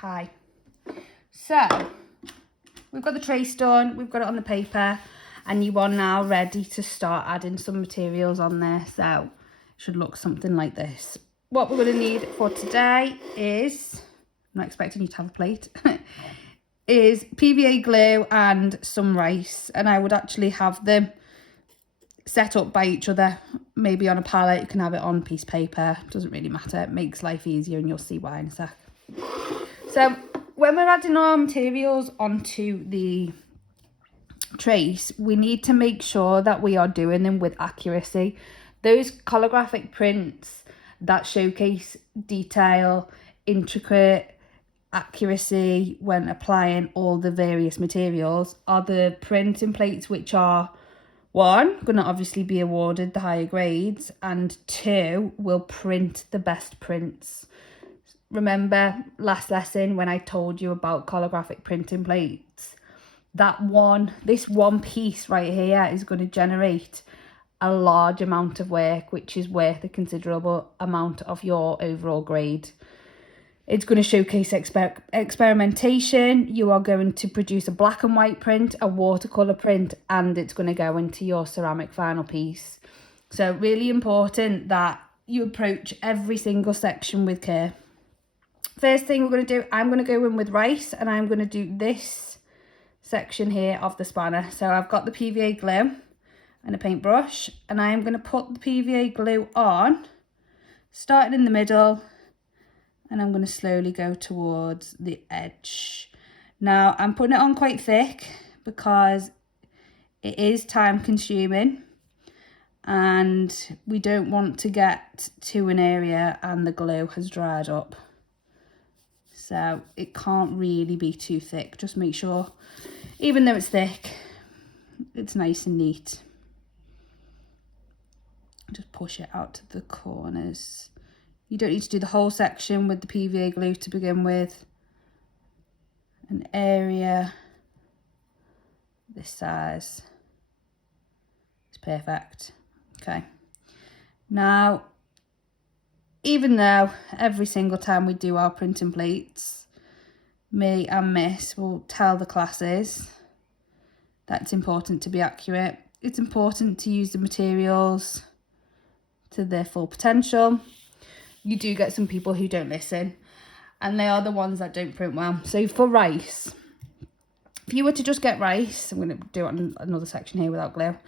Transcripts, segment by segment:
Hi. So, we've got the trace done, we've got it on the paper, and you are now ready to start adding some materials on there. So, it should look something like this. What we're going to need for today is, I'm not expecting you to have a plate, is PVA glue and some rice. And I would actually have them set up by each other, maybe on a palette. You can have it on piece of paper, doesn't really matter. It makes life easier, and you'll see why in a sec. So when we're adding our materials onto the trace, we need to make sure that we are doing them with accuracy. Those collographic prints that showcase detail, intricate accuracy when applying all the various materials are the printing plates which are, one, going to obviously be awarded the higher grades, and two, will print the best prints. Remember last lesson when I told you about collographic printing plates? This one piece right here is going to generate a large amount of work, which is worth a considerable amount of your overall grade. It's going to showcase experimentation. You are going to produce a black and white print, a watercolour print, and it's going to go into your ceramic final piece. So really important that you approach every single section with care. First thing we're going to do, I'm going to go in with rice, and I'm going to do this section here of the spanner. So I've got the PVA glue and a paintbrush, and I am going to put the PVA glue on, starting in the middle, and I'm going to slowly go towards the edge. Now I'm putting it on quite thick because it is time consuming, and we don't want to get to an area and the glue has dried up. So it can't really be too thick. Just make sure, even though it's thick, it's nice and neat. Just push it out to the corners. You don't need to do the whole section with the PVA glue to begin with. An area this size is perfect. Okay. Now, even though every single time we do our printing plates, me and Miss will tell the classes that it's important to be accurate. It's important to use the materials to their full potential. You do get some people who don't listen, and they are the ones that don't print well. So for rice, if you were to just get rice, I'm going to do it on another section here without glue,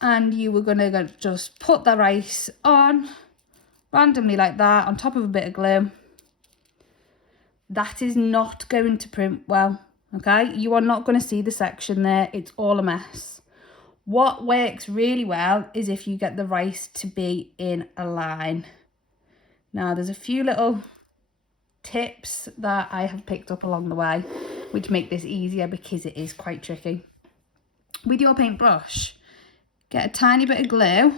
and you were going to just put the rice on randomly like that on top of a bit of glue, that is not going to print well. Okay, you are not going to see the section there. It's all a mess. What works really well is if you get the rice to be in a line. Now there's a few little tips that I have picked up along the way which make this easier because it is quite tricky. With your paintbrush, get a tiny bit of glue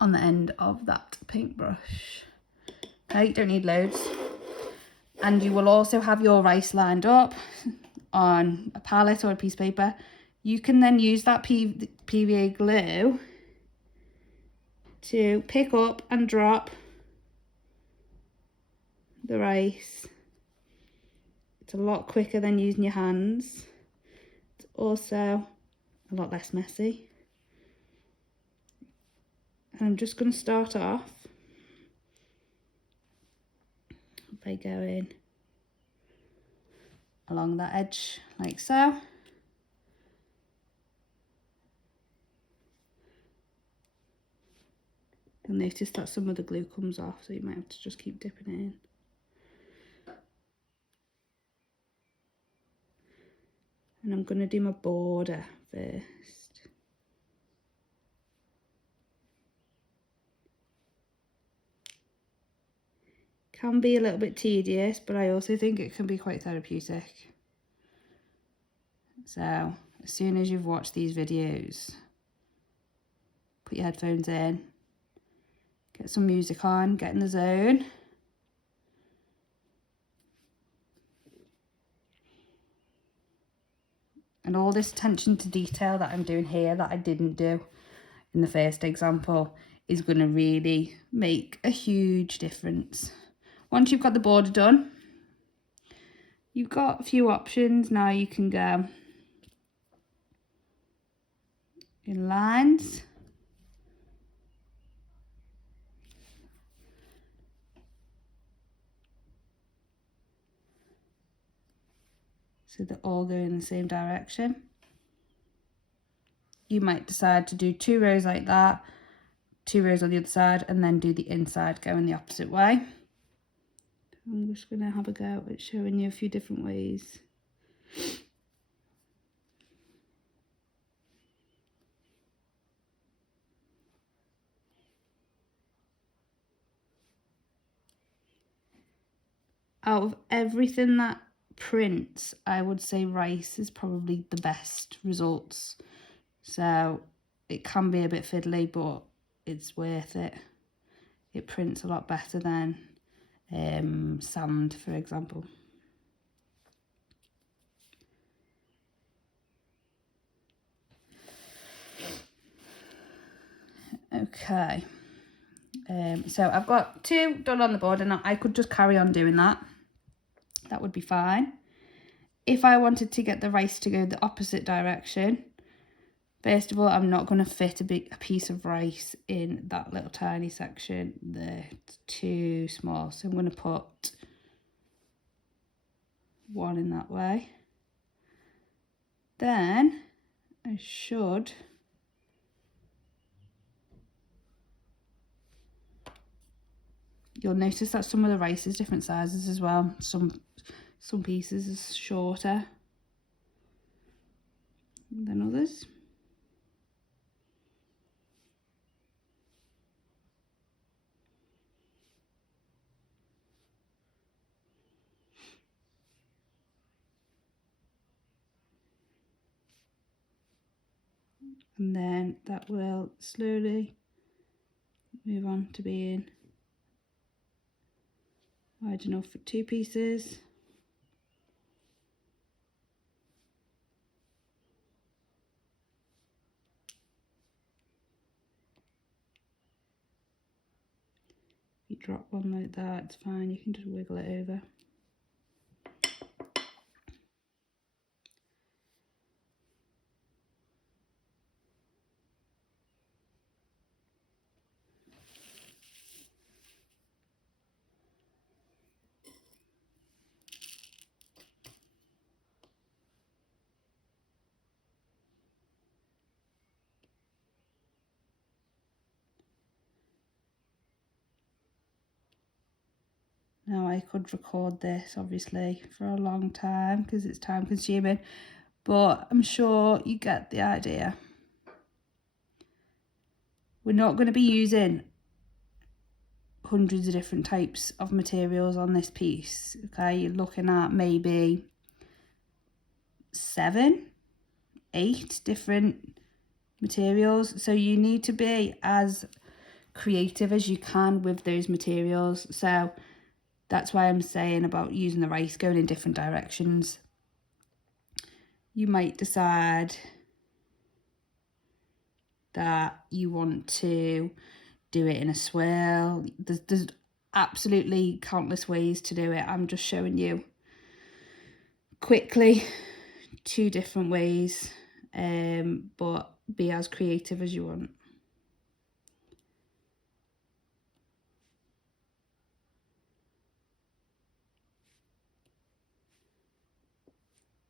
on the end of that paintbrush. Okay, you don't need loads. And you will also have your rice lined up on a palette or a piece of paper. You can then use that PVA glue to pick up and drop the rice. It's a lot quicker than using your hands. It's also a lot less messy. And I'm just going to start off by going along that edge like so. You'll notice that some of the glue comes off, so you might have to just keep dipping it in. And I'm going to do my border first. Can be a little bit tedious, but I also think it can be quite therapeutic. So as soon as you've watched these videos, put your headphones in, get some music on, get in the zone. And all this attention to detail that I'm doing here that I didn't do in the first example is going to really make a huge difference. Once you've got the border done, You've got a few options. Now you can go in lines. So they're all going in the same direction. You might decide to do 2 rows like that, 2 rows on the other side, and then do the inside going the opposite way. I'm just going to have a go at showing you a few different ways. Out of everything that prints, I would say rice is probably the best results. So it can be a bit fiddly, but it's worth it. It prints a lot better than sand, for example. Okay, so I've got 2 done on the board, and I could just carry on doing that. That would be fine. If I wanted to get the rice to go the opposite direction, first of all, I'm not going to fit a piece of rice in that little tiny section. They're too small, so I'm going to put 1 in that way. Then I should you'll notice that some of the rice is different sizes as well. Some pieces is shorter than others. And then that will slowly move on to being wide enough for 2 pieces. If you drop one like that, it's fine, you can just wiggle it over. Now I could record this obviously for a long time because it's time consuming, but I'm sure you get the idea. We're not going to be using hundreds of different types of materials on this piece, okay? You're looking at maybe 7, 8 different materials, so you need to be as creative as you can with those materials. So that's why I'm saying about using the rice going in different directions. You might decide that you want to do it in a swirl. There's absolutely countless ways to do it. I'm just showing you quickly 2 different ways, but be as creative as you want.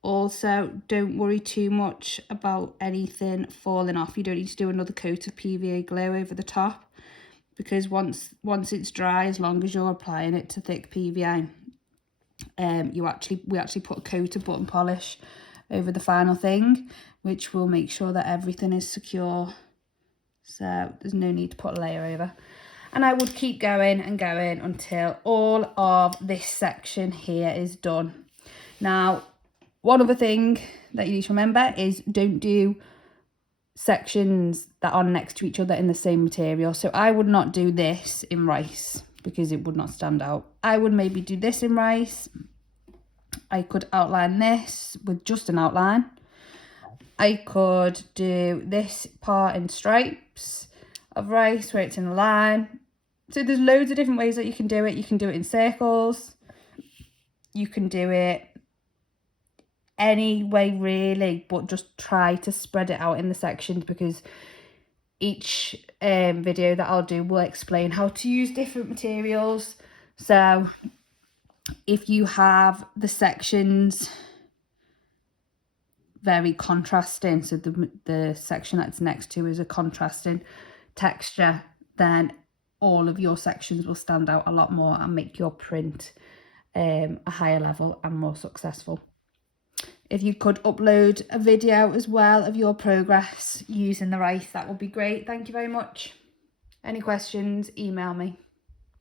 Also, don't worry too much about anything falling off. You don't need to do another coat of PVA glue over the top, because once it's dry, as long as you're applying it to thick PVA, we actually put a coat of button polish over the final thing, which will make sure that everything is secure. So there's no need to put a layer over. And I would keep going and going until all of this section here is done. Now, one other thing that you need to remember is don't do sections that are next to each other in the same material. So I would not do this in rice because it would not stand out. I would maybe do this in rice. I could outline this with just an outline. I could do this part in stripes of rice where it's in a line. So there's loads of different ways that you can do it. You can do it in circles. You can do it any way really, but just try to spread it out in the sections, because each video that I'll do will explain how to use different materials. So if you have the sections very contrasting, so the section that's next to is a contrasting texture, then all of your sections will stand out a lot more and make your print a higher level and more successful. If you could upload a video as well of your progress using the rice, that would be great. Thank you very much. Any questions, email me.